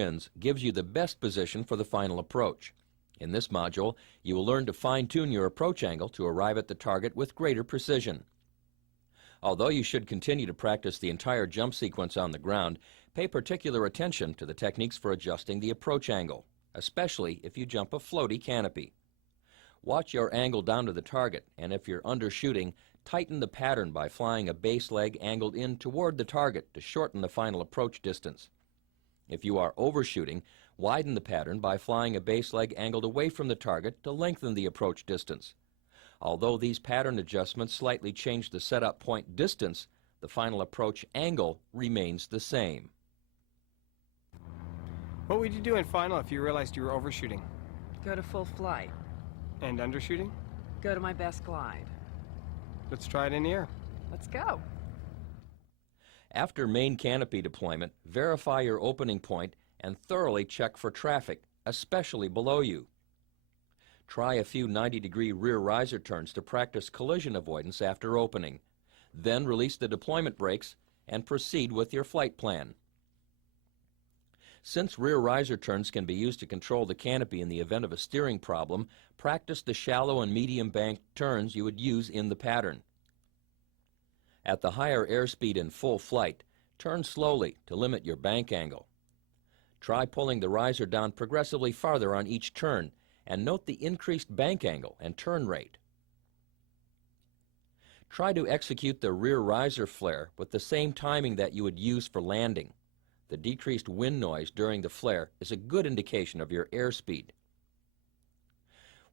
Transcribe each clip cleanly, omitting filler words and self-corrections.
winds gives you the best position for the final approach. In this module, you will learn to fine-tune your approach angle to arrive at the target with greater precision. Although you should continue to practice the entire jump sequence on the ground, pay particular attention to the techniques for adjusting the approach angle, especially if you jump a floaty canopy. Watch your angle down to the target, and if you're undershooting, tighten the pattern by flying a base leg angled in toward the target to shorten the final approach distance. If you are overshooting, widen the pattern by flying a base leg angled away from the target to lengthen the approach distance. Although these pattern adjustments slightly change the setup point distance, the final approach angle remains the same. What would you do in final if you realized you were overshooting? Go to full flight. And undershooting? Go to my best glide. Let's try it in the air. Let's go. After main canopy deployment, verify your opening point and thoroughly check for traffic, especially below you. Try a few 90-degree rear riser turns to practice collision avoidance after opening. Then release the deployment brakes and proceed with your flight plan. Since rear riser turns can be used to control the canopy in the event of a steering problem, practice the shallow and medium bank turns you would use in the pattern. At the higher airspeed in full flight, turn slowly to limit your bank angle. Try pulling the riser down progressively farther on each turn, and note the increased bank angle and turn rate. Try to execute the rear riser flare with the same timing that you would use for landing. The decreased wind noise during the flare is a good indication of your airspeed.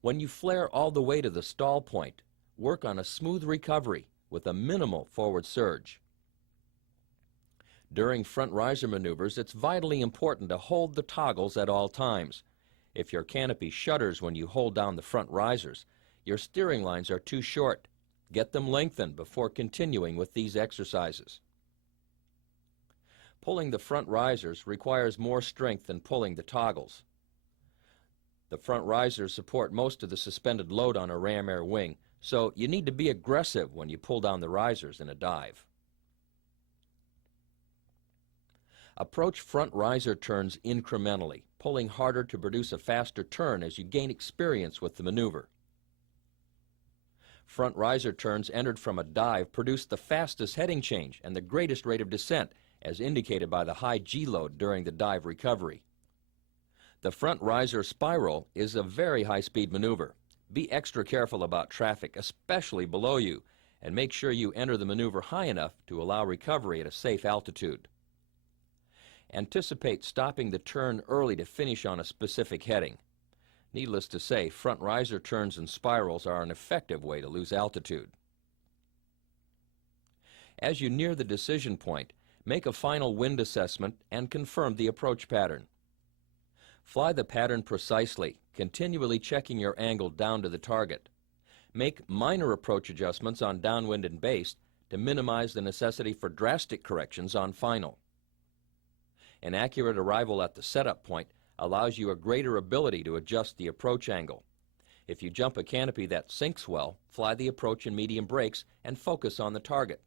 When you flare all the way to the stall point, work on a smooth recovery with a minimal forward surge. During front riser maneuvers, it's vitally important to hold the toggles at all times. If your canopy shudders when you hold down the front risers, your steering lines are too short. Get them lengthened before continuing with these exercises. Pulling the front risers requires more strength than pulling the toggles. The front risers support most of the suspended load on a ram air wing, so you need to be aggressive when you pull down the risers in a dive. Approach front riser turns incrementally, pulling harder to produce a faster turn as you gain experience with the maneuver. Front riser turns entered from a dive produce the fastest heading change and the greatest rate of descent, as indicated by the high G-load during the dive recovery. The front riser spiral is a very high-speed maneuver. Be extra careful about traffic, especially below you, and make sure you enter the maneuver high enough to allow recovery at a safe altitude. Anticipate stopping the turn early to finish on a specific heading. Needless to say, front riser turns and spirals are an effective way to lose altitude. As you near the decision point, make a final wind assessment and confirm the approach pattern. Fly the pattern precisely, continually checking your angle down to the target. Make minor approach adjustments on downwind and base to minimize the necessity for drastic corrections on final. An accurate arrival at the setup point allows you a greater ability to adjust the approach angle. If you jump a canopy that sinks well, fly the approach and medium brakes and focus on the target.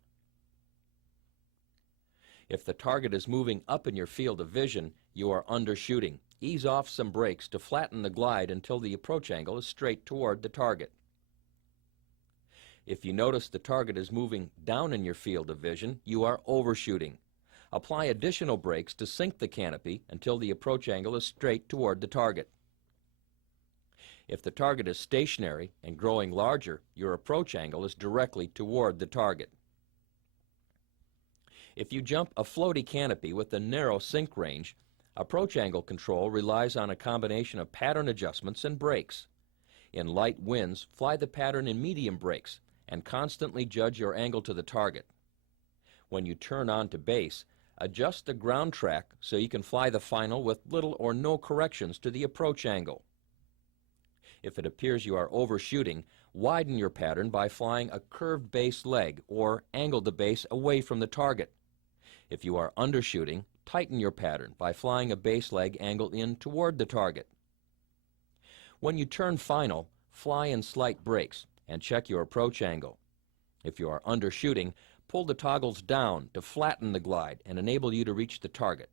If the target is moving up in your field of vision, you are undershooting. Ease off some brakes to flatten the glide until the approach angle is straight toward the target. If you notice the target is moving down in your field of vision, you are overshooting. Apply additional brakes to sink the canopy until the approach angle is straight toward the target. If the target is stationary and growing larger, your approach angle is directly toward the target. If you jump a floaty canopy with a narrow sink range, approach angle control relies on a combination of pattern adjustments and brakes. In light winds, fly the pattern in medium brakes and constantly judge your angle to the target. When you turn on to base, adjust the ground track so you can fly the final with little or no corrections to the approach angle. If it appears you are overshooting, widen your pattern by flying a curved base leg or angle the base away from the target. If you are undershooting, tighten your pattern by flying a base leg angle in toward the target. When you turn final, fly in slight brakes and check your approach angle. If you are undershooting, pull the toggles down to flatten the glide and enable you to reach the target.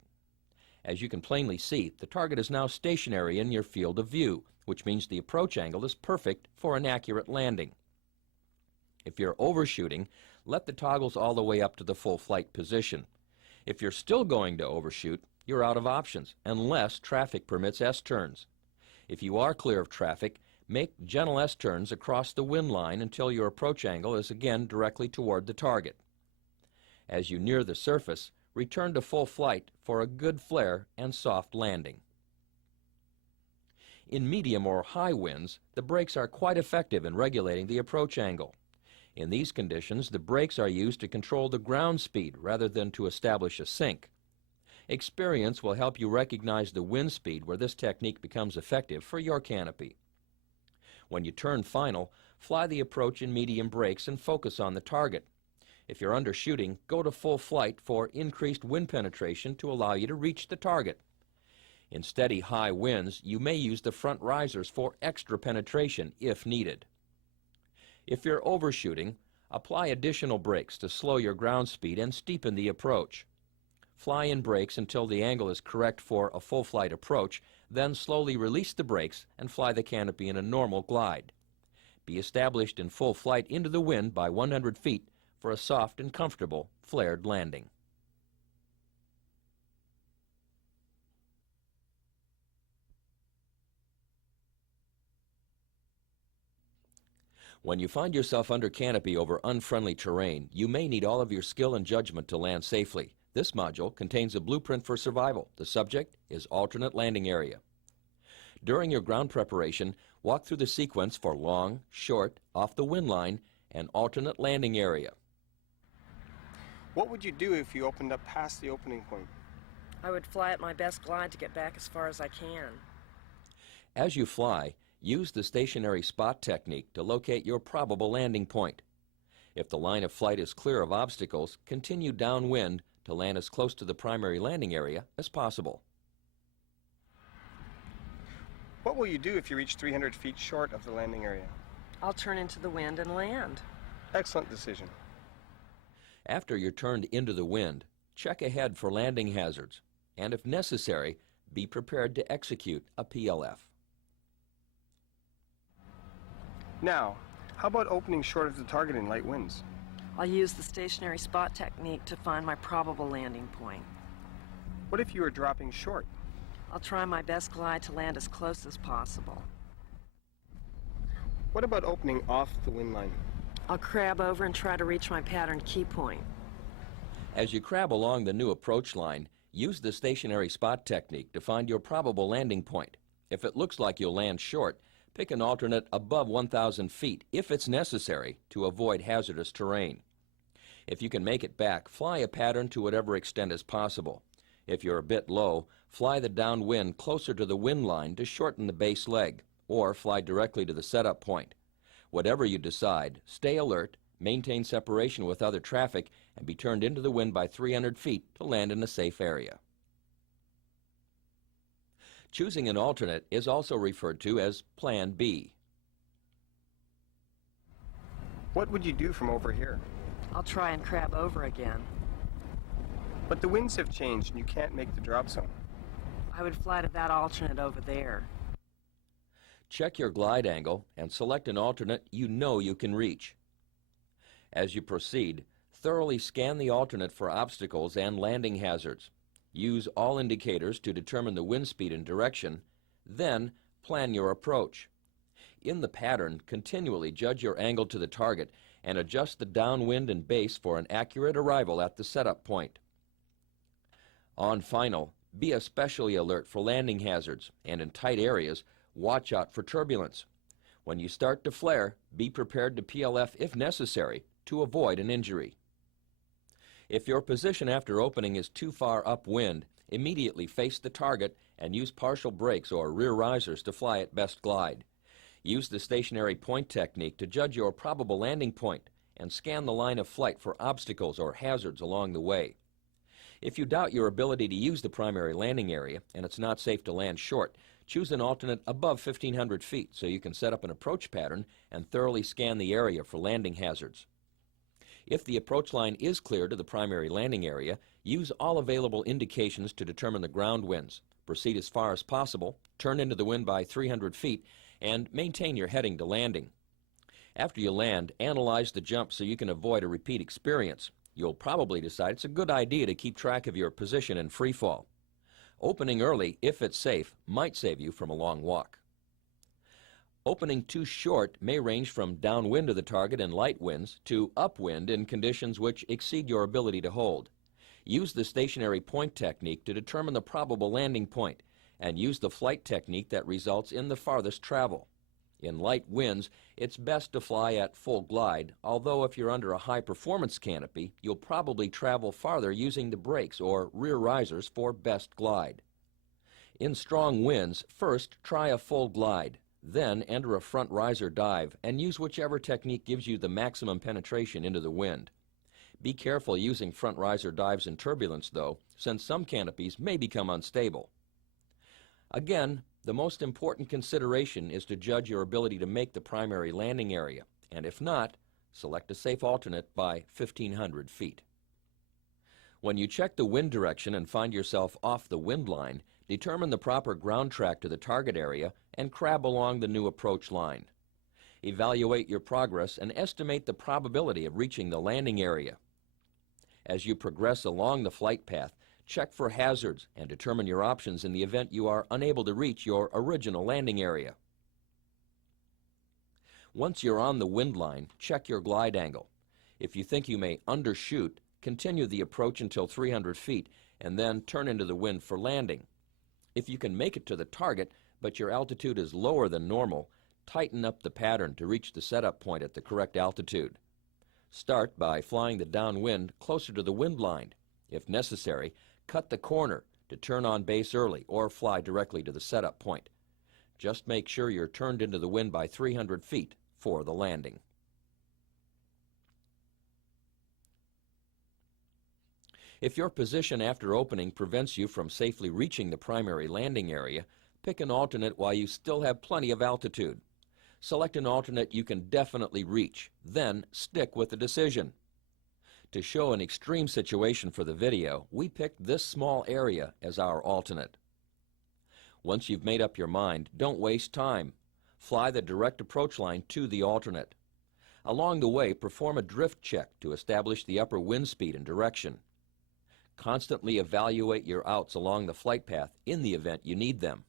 As you can plainly see, the target is now stationary in your field of view, which means the approach angle is perfect for an accurate landing. If you're overshooting, let the toggles all the way up to the full flight position. If you're still going to overshoot, you're out of options, unless traffic permits S-turns. If you are clear of traffic, make gentle S-turns across the wind line until your approach angle is again directly toward the target. As you near the surface, return to full flight for a good flare and soft landing. In medium or high winds, the brakes are quite effective in regulating the approach angle. In these conditions, the brakes are used to control the ground speed rather than to establish a sink. Experience will help you recognize the wind speed where this technique becomes effective for your canopy. When you turn final, fly the approach in medium brakes and focus on the target. If you're undershooting, go to full flight for increased wind penetration to allow you to reach the target. In steady high winds, you may use the front risers for extra penetration if needed. If you're overshooting, apply additional brakes to slow your ground speed and steepen the approach. Fly in brakes until the angle is correct for a full flight approach, then slowly release the brakes and fly the canopy in a normal glide. Be established in full flight into the wind by 100 feet for a soft and comfortable flared landing. When you find yourself under canopy over unfriendly terrain, you may need all of your skill and judgment to land safely. This module contains a blueprint for survival. The subject is alternate landing area. During your ground preparation, walk through the sequence for long, short, off the wind line, and alternate landing area. What would you do if you opened up past the opening point? I would fly at my best glide to get back as far as I can. As you fly, use the stationary spot technique to locate your probable landing point. If the line of flight is clear of obstacles, continue downwind to land as close to the primary landing area as possible. What will you do if you reach 300 feet short of the landing area? I'll turn into the wind and land. Excellent decision. After you're turned into the wind, check ahead for landing hazards, and if necessary, be prepared to execute a PLF. Now, how about opening short of the target in light winds? I'll use the stationary spot technique to find my probable landing point. What if you were dropping short? I'll try my best glide to land as close as possible. What about opening off the wind line? I'll crab over and try to reach my pattern key point. As you crab along the new approach line, use the stationary spot technique to find your probable landing point. If it looks like you'll land short, pick an alternate above 1,000 feet if it's necessary to avoid hazardous terrain. If you can make it back, fly a pattern to whatever extent is possible. If you're a bit low, fly the downwind closer to the wind line to shorten the base leg, or fly directly to the setup point. Whatever you decide, stay alert, maintain separation with other traffic, and be turned into the wind by 300 feet to land in a safe area. Choosing an alternate is also referred to as Plan B. What would you do from over here? I'll try and crab over again. But the winds have changed and you can't make the drop zone. I would fly to that alternate over there. Check your glide angle and select an alternate you know you can reach. As you proceed, thoroughly scan the alternate for obstacles and landing hazards. Use all indicators to determine the wind speed and direction, then plan your approach. In the pattern, continually judge your angle to the target and adjust the downwind and base for an accurate arrival at the setup point. On final, be especially alert for landing hazards, and in tight areas, watch out for turbulence. When you start to flare, be prepared to PLF if necessary to avoid an injury. If your position after opening is too far upwind, immediately face the target and use partial brakes or rear risers to fly at best glide. Use the stationary point technique to judge your probable landing point and scan the line of flight for obstacles or hazards along the way. If you doubt your ability to use the primary landing area and it's not safe to land short, choose an alternate above 1,500 feet so you can set up an approach pattern and thoroughly scan the area for landing hazards. If the approach line is clear to the primary landing area, use all available indications to determine the ground winds. Proceed as far as possible, turn into the wind by 300 feet, and maintain your heading to landing. After you land, analyze the jump so you can avoid a repeat experience. You'll probably decide it's a good idea to keep track of your position in free fall. Opening early, if it's safe, might save you from a long walk. Opening too short may range from downwind of the target in light winds to upwind in conditions which exceed your ability to hold. Use the stationary point technique to determine the probable landing point, and use the flight technique that results in the farthest travel. In light winds, it's best to fly at full glide, although if you're under a high-performance canopy, you'll probably travel farther using the brakes or rear risers for best glide. In strong winds, first try a full glide. Then enter a front riser dive and use whichever technique gives you the maximum penetration into the wind. Be careful using front riser dives in turbulence, though, since some canopies may become unstable. Again, the most important consideration is to judge your ability to make the primary landing area, and if not, select a safe alternate by 1,500 feet. When you check the wind direction and find yourself off the wind line, determine the proper ground track to the target area and crab along the new approach line. Evaluate your progress and estimate the probability of reaching the landing area. As you progress along the flight path, check for hazards and determine your options in the event you are unable to reach your original landing area. Once you're on the wind line, check your glide angle. If you think you may undershoot, continue the approach until 300 feet and then turn into the wind for landing. If you can make it to the target, but your altitude is lower than normal, tighten up the pattern to reach the setup point at the correct altitude. Start by flying the downwind closer to the wind line. If necessary, cut the corner to turn on base early or fly directly to the setup point. Just make sure you're turned into the wind by 300 feet for the landing. If your position after opening prevents you from safely reaching the primary landing area, pick an alternate while you still have plenty of altitude. Select an alternate you can definitely reach, then stick with the decision. To show an extreme situation for the video, we picked this small area as our alternate. Once you've made up your mind, don't waste time. Fly the direct approach line to the alternate. Along the way, perform a drift check to establish the upper wind speed and direction. Constantly evaluate your outs along the flight path in the event you need them.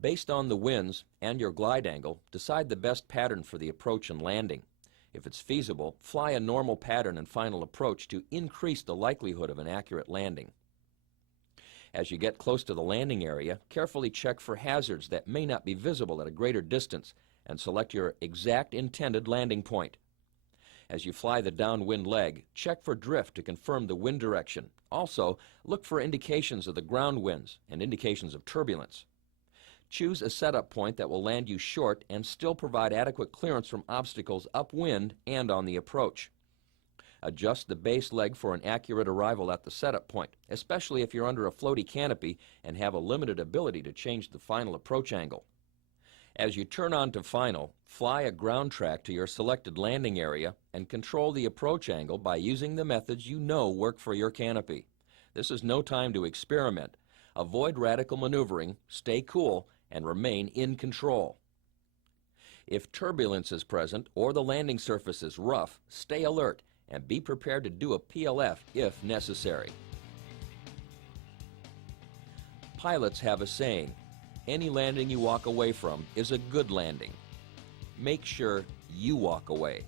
Based on the winds and your glide angle, decide the best pattern for the approach and landing. If it's feasible, fly a normal pattern and final approach to increase the likelihood of an accurate landing. As you get close to the landing area, carefully check for hazards that may not be visible at a greater distance and select your exact intended landing point. As you fly the downwind leg, check for drift to confirm the wind direction. Also, look for indications of the ground winds and indications of turbulence. Choose a setup point that will land you short and still provide adequate clearance from obstacles upwind and on the approach. Adjust the base leg for an accurate arrival at the setup point, especially if you're under a floaty canopy and have a limited ability to change the final approach angle. As you turn on to final, fly a ground track to your selected landing area and control the approach angle by using the methods you know work for your canopy. This is no time to experiment. Avoid radical maneuvering, stay cool, and remain in control. If turbulence is present or the landing surface is rough, stay alert and be prepared to do a PLF if necessary. Pilots have a saying, any landing you walk away from is a good landing. Make sure you walk away.